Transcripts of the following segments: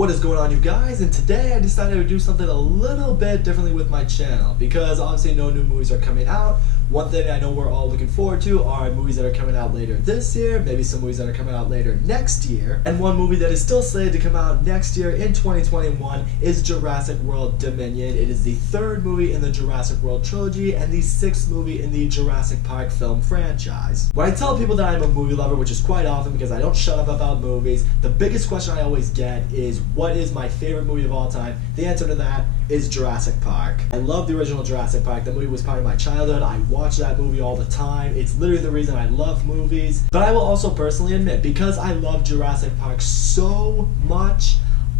What is going on, you guys? And today I decided to do something a little bit differently with my channel because obviously no new movies are coming out. One thing I know we're all looking forward to are movies that are coming out later this year, maybe some movies that are coming out later next year. And one movie that is still slated to come out next year in 2021 is Jurassic World Dominion. It is the third movie in the Jurassic World trilogy and the sixth movie in the Jurassic Park film franchise. When I tell people that I'm a movie lover, which is quite often because I don't shut up about movies, the biggest question I always get is, what is my favorite movie of all time? The answer to that is Jurassic Park. I love the original Jurassic Park. That movie was part of my childhood. I watch that movie all the time. It's literally the reason I love movies. But I will also personally admit, because I love Jurassic Park so much,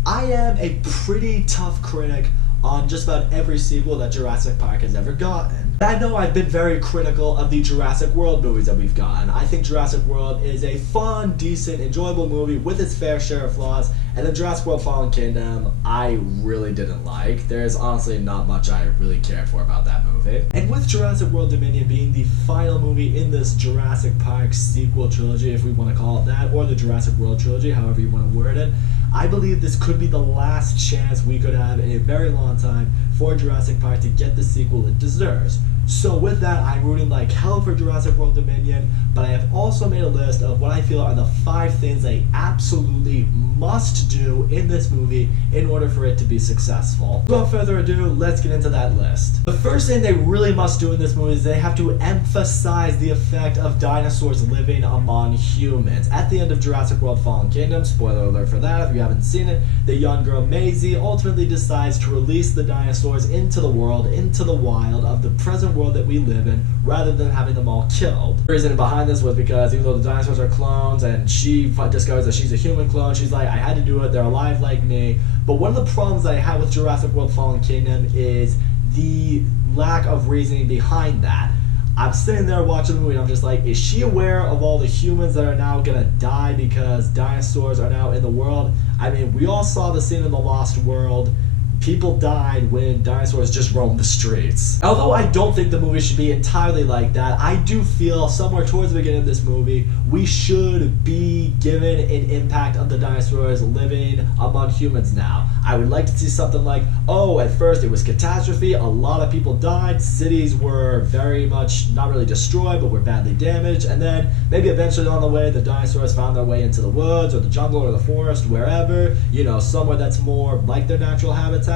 I am a pretty tough critic on just about every sequel that Jurassic Park has ever gotten. I know I've been very critical of the Jurassic World movies that we've gotten. I think Jurassic World is a fun, decent, enjoyable movie with its fair share of flaws, and the Jurassic World Fallen Kingdom I really didn't like. There's honestly not much I really cared for about that movie. And with Jurassic World Dominion being the final movie in this Jurassic Park sequel trilogy, if we want to call it that, or the Jurassic World trilogy, however you want to word it, I believe this could be the last chance we could have in a very long time for Jurassic Park to get the sequel it deserves. So with that, I'm rooting like hell for Jurassic World Dominion, but I have also made a list of what I feel are the 5 things they absolutely must do in this movie in order for it to be successful. Without further ado, let's get into that list. The first thing they really must do in this movie is they have to emphasize the effect of dinosaurs living among humans. At the end of Jurassic World Fallen Kingdom, spoiler alert for that if you haven't seen it, the young girl Maisie ultimately decides to release the dinosaurs into the world, into the wild of the present world that we live in, rather than having them all killed. The reason behind this was because even though the dinosaurs are clones and she discovers that she's a human clone, she's like, I had to do it, they're alive like me. But one of the problems that I had with Jurassic World Fallen Kingdom is the lack of reasoning behind that. I'm sitting there watching the movie and I'm just like, is she aware of all the humans that are now gonna die because dinosaurs are now in the world? I mean, we all saw the scene in The Lost World. People died when dinosaurs just roamed the streets. Although I don't think the movie should be entirely like that, I do feel somewhere towards the beginning of this movie, we should be given an impact of the dinosaurs living among humans now. I would like to see something like, oh, at first it was catastrophe, a lot of people died, cities were very much not really destroyed, but were badly damaged, and then maybe eventually on the way, the dinosaurs found their way into the woods, or the jungle, or the forest, wherever, you know, somewhere that's more like their natural habitat.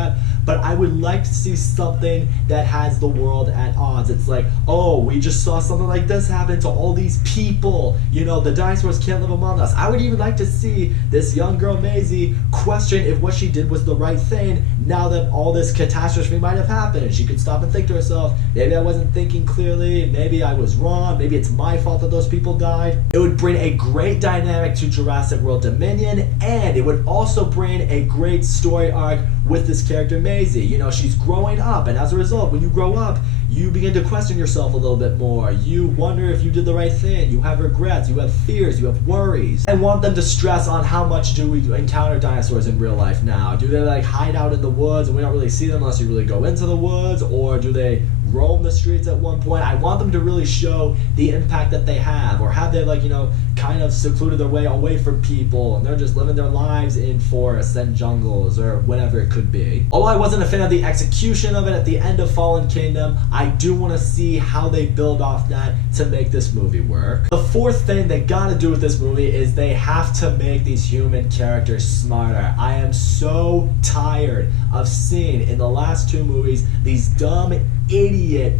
But I would like to see something that has the world at odds. It's like, oh, we just saw something like this happen to all these people. You know, the dinosaurs can't live among us. I would even like to see this young girl Maisie question if what she did was the right thing now that all this catastrophe might have happened. She could stop and think to herself, maybe I wasn't thinking clearly, maybe I was wrong, maybe it's my fault that those people died. It would bring a great dynamic to Jurassic World Dominion, and it would also bring a great story arc with this character Maisie. You know, she's growing up, and as a result, when you grow up, you begin to question yourself a little bit more. You wonder if you did the right thing. You have regrets, you have fears, you have worries. I want them to stress on how much do we encounter dinosaurs in real life now. Do they like hide out in the woods and we don't really see them unless you really go into the woods, or do they roam the streets at one point? I want them to really show the impact that they have, or have they, like, you know, kind of secluded their way away from people and they're just living their lives in forests and jungles or whatever it could be. Although I wasn't a fan of the execution of it at the end of Fallen Kingdom, I do want to see how they build off that to make this movie work. The fourth thing they gotta do with this movie is they have to make these human characters smarter. I am so tired of seeing in the last 2 movies these dumb idiot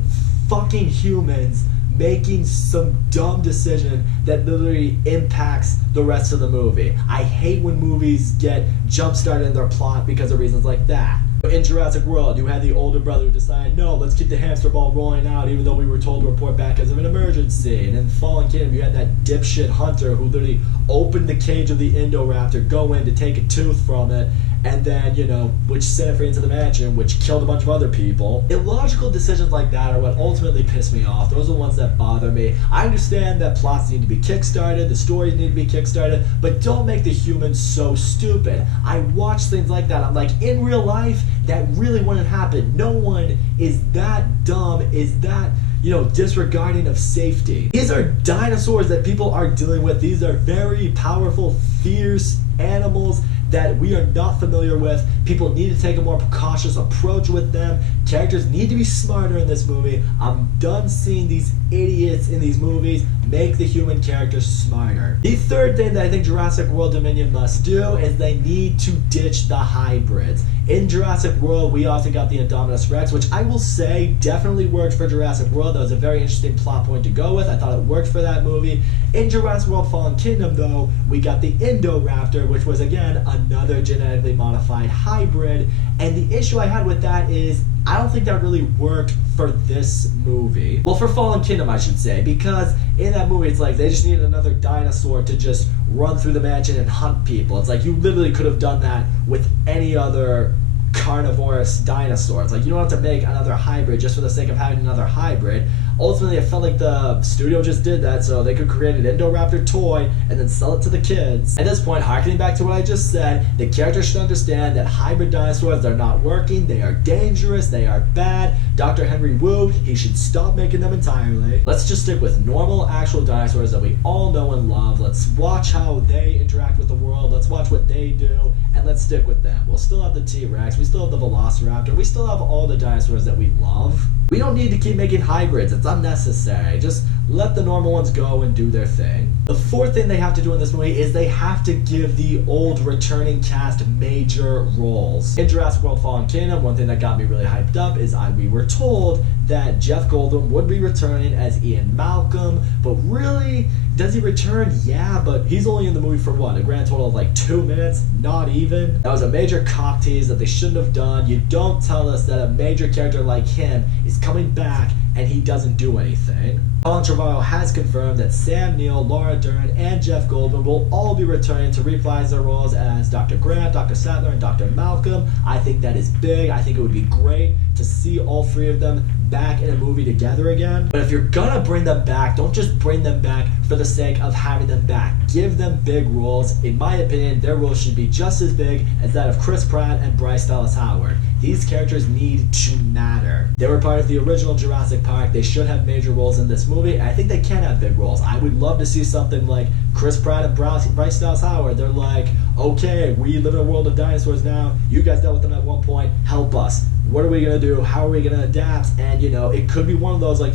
fucking humans making some dumb decision that literally impacts the rest of the movie. I hate when movies get jump-started in their plot because of reasons like that. In Jurassic World, you had the older brother who decided, no, let's keep the hamster ball rolling out even though we were told to report back because of an emergency. And in Fallen Kingdom, you had that dipshit hunter who literally opened the cage of the Indoraptor, go in to take a tooth from it, and then, you know, which sent it free into the mansion, which killed a bunch of other people. Illogical decisions like that are what ultimately piss me off. Those are the ones that bother me. I understand that plots need to be kickstarted, the stories need to be kickstarted, but don't make the humans so stupid. I watch things like that. I'm like, in real life, that really wouldn't happen. No one is that dumb, is that, you know, disregarding of safety. These are dinosaurs that people are dealing with. These are very powerful, fierce animals that we are not familiar with. People need to take a more precautious approach with them. Characters need to be smarter in this movie. I'm done seeing these idiots in these movies make the human characters smarter. The third thing that I think Jurassic World Dominion must do is they need to ditch the hybrids. In Jurassic World, we also got the Indominus Rex, which I will say definitely worked for Jurassic World. That was a very interesting plot point to go with. I thought it worked for that movie. In Jurassic World Fallen Kingdom, though, we got the Indoraptor, which was, again, another genetically modified hybrid. And the issue I had with that is I don't think that really worked for this movie. Well, for Fallen Kingdom, I should say, because in that movie, it's like they just needed another dinosaur to just run through the mansion and hunt people. It's like you literally could have done that with any other carnivorous dinosaur. It's like you don't have to make another hybrid just for the sake of having another hybrid. Ultimately, it felt like the studio just did that so they could create an Indoraptor toy and then sell it to the kids. At this point, harkening back to what I just said, the characters should understand that hybrid dinosaurs are not working, they are dangerous, they are bad. Dr. Henry Wu, he should stop making them entirely. Let's just stick with normal, actual dinosaurs that we all know and love. Let's watch how they interact with the world, let's watch what they do, and let's stick with them. We'll still have the T-Rex, we still have the Velociraptor, we still have all the dinosaurs that we love. We don't need to keep making hybrids, it's unnecessary. Just let the normal ones go and do their thing. The fourth thing they have to do in this movie is they have to give the old returning cast major roles. In Jurassic World Fallen Kingdom, one thing that got me really hyped up is we were told that Jeff Goldblum would be returning as Ian Malcolm, but really, does he return? Yeah, but he's only in the movie for what, a grand total of like 2 minutes? Not even. That was a major cock tease that they shouldn't have done. You don't tell us that a major character like him is coming back and he doesn't do anything. Colin Trevorrow has confirmed that Sam Neill, Laura Dern, and Jeff Goldblum will all be returning to reprise their roles as Dr. Grant, Dr. Sattler, and Dr. Malcolm. I think that is big. I think it would be great to see all three of them back in a movie together again. But if you're gonna bring them back, don't just bring them back for the sake of having them back. Give them big roles. In my opinion, their roles should be just as big as that of Chris Pratt and Bryce Dallas Howard. These characters need to matter. They were part of the original Jurassic Park. They should have major roles in this movie. I think they can have big roles. I would love to see something like Chris Pratt and Bryce Dallas Howard. They're like, okay, we live in a world of dinosaurs now. You guys dealt with them at one point. Help us. What are we gonna do? How are we gonna adapt? And it could be one of those like,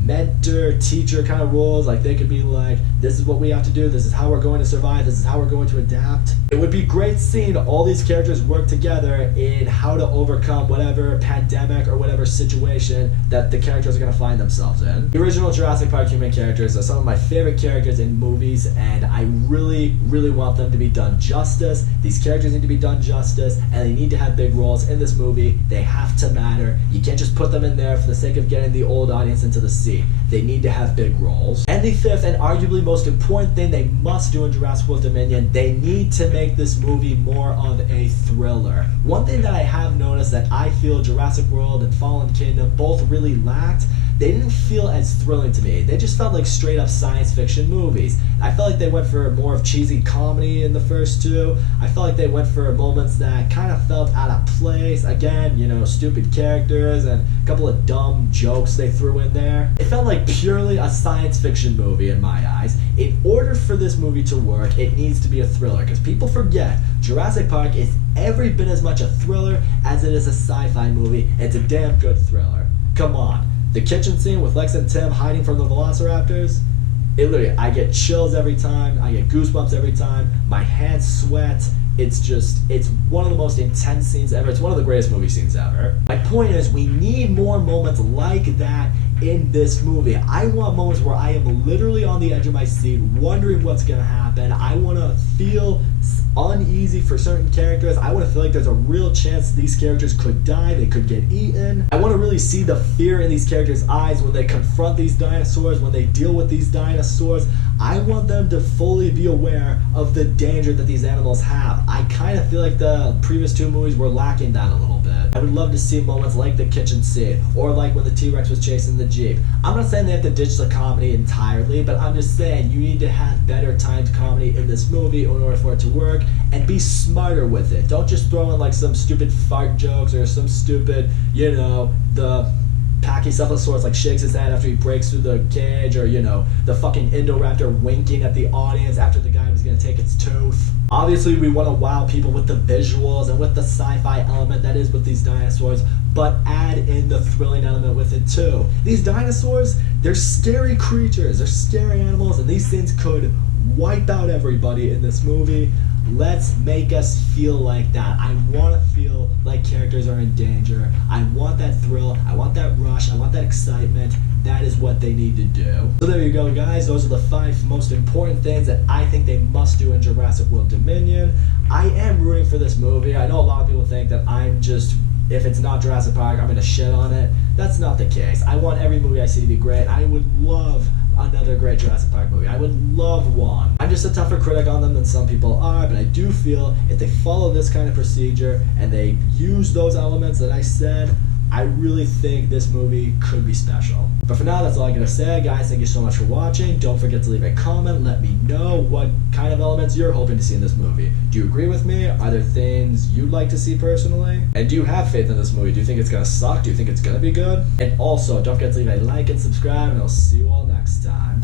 mentor, teacher kind of roles. Like they could be like, this is what we have to do, this is how we're going to survive, this is how we're going to adapt. It would be great seeing all these characters work together in how to overcome whatever pandemic or whatever situation that the characters are going to find themselves in. The original Jurassic Park human characters are some of my favorite characters in movies, and I really, really want them to be done justice. These characters need to be done justice, and they need to have big roles in this movie. They have to matter. You can't just put them in there for the sake of getting the old audience into the seat. They need to have big roles. And the fifth and arguably most important thing they must do in Jurassic World Dominion, they need to make this movie more of a thriller. One thing that I have noticed that I feel Jurassic World and Fallen Kingdom both really lacked, they didn't feel as thrilling to me. They just felt like straight up science fiction movies. I felt like they went for more of cheesy comedy in the first two. I felt like they went for moments that kind of felt out of place. Again, stupid characters and a couple of dumb jokes they threw in there. It felt like purely a science fiction movie in my eyes. In order for this movie to work, it needs to be a thriller, because people forget Jurassic Park is every bit as much a thriller as it is a sci-fi movie. It's a damn good thriller. Come on. The kitchen scene with Lex and Tim hiding from the Velociraptors, I get chills every time, I get goosebumps every time, my hands sweat. It's one of the most intense scenes ever. It's one of the greatest movie scenes ever. My point is, we need more moments like that in this movie. I want moments where I am literally on the edge of my seat, wondering what's gonna happen. I wanna feel uneasy for certain characters. I want to feel like there's a real chance these characters could die, they could get eaten. I want to really see the fear in these characters' eyes when they confront these dinosaurs, when they deal with these dinosaurs. I want them to fully be aware of the danger that these animals have. I kind of feel like the previous two movies were lacking that a little bit. I would love to see moments like the kitchen scene, or like when the T-Rex was chasing the Jeep. I'm not saying they have to ditch the comedy entirely, but I'm just saying you need to have better timed comedy in this movie in order for it to work, and be smarter with it. Don't just throw in like some stupid fart jokes or some stupid, the Pachycephalosaurus like shakes his head after he breaks through the cage, or the fucking Indoraptor winking at the audience after the guy was gonna take its tooth. Obviously, we want to wow people with the visuals and with the sci-fi element that is with these dinosaurs, but add in the thrilling element with it too. These dinosaurs, they're scary creatures, they're scary animals, and these things could wipe out everybody in this movie. Let's make us feel like that. I want to feel like characters are in danger. I want that thrill. I want that rush. I want that excitement. That is what they need to do. So there you go, guys. Those are the 5 most important things that I think they must do in Jurassic World Dominion. I am rooting for this movie. I know a lot of people think that I'm just, if it's not Jurassic Park, I'm going to shit on it. That's not the case. I want every movie I see to be great. I would love another great Jurassic Park movie. I would love one. I'm just a tougher critic on them than some people are, but I do feel if they follow this kind of procedure and they use those elements that I said, I really think this movie could be special. But for now, that's all I'm going to say. Guys, thank you so much for watching. Don't forget to leave a comment. Let me know what kind of elements you're hoping to see in this movie. Do you agree with me? Are there things you'd like to see personally? And do you have faith in this movie? Do you think it's going to suck? Do you think it's going to be good? And also, don't forget to leave a like and subscribe, and I'll see you all next time.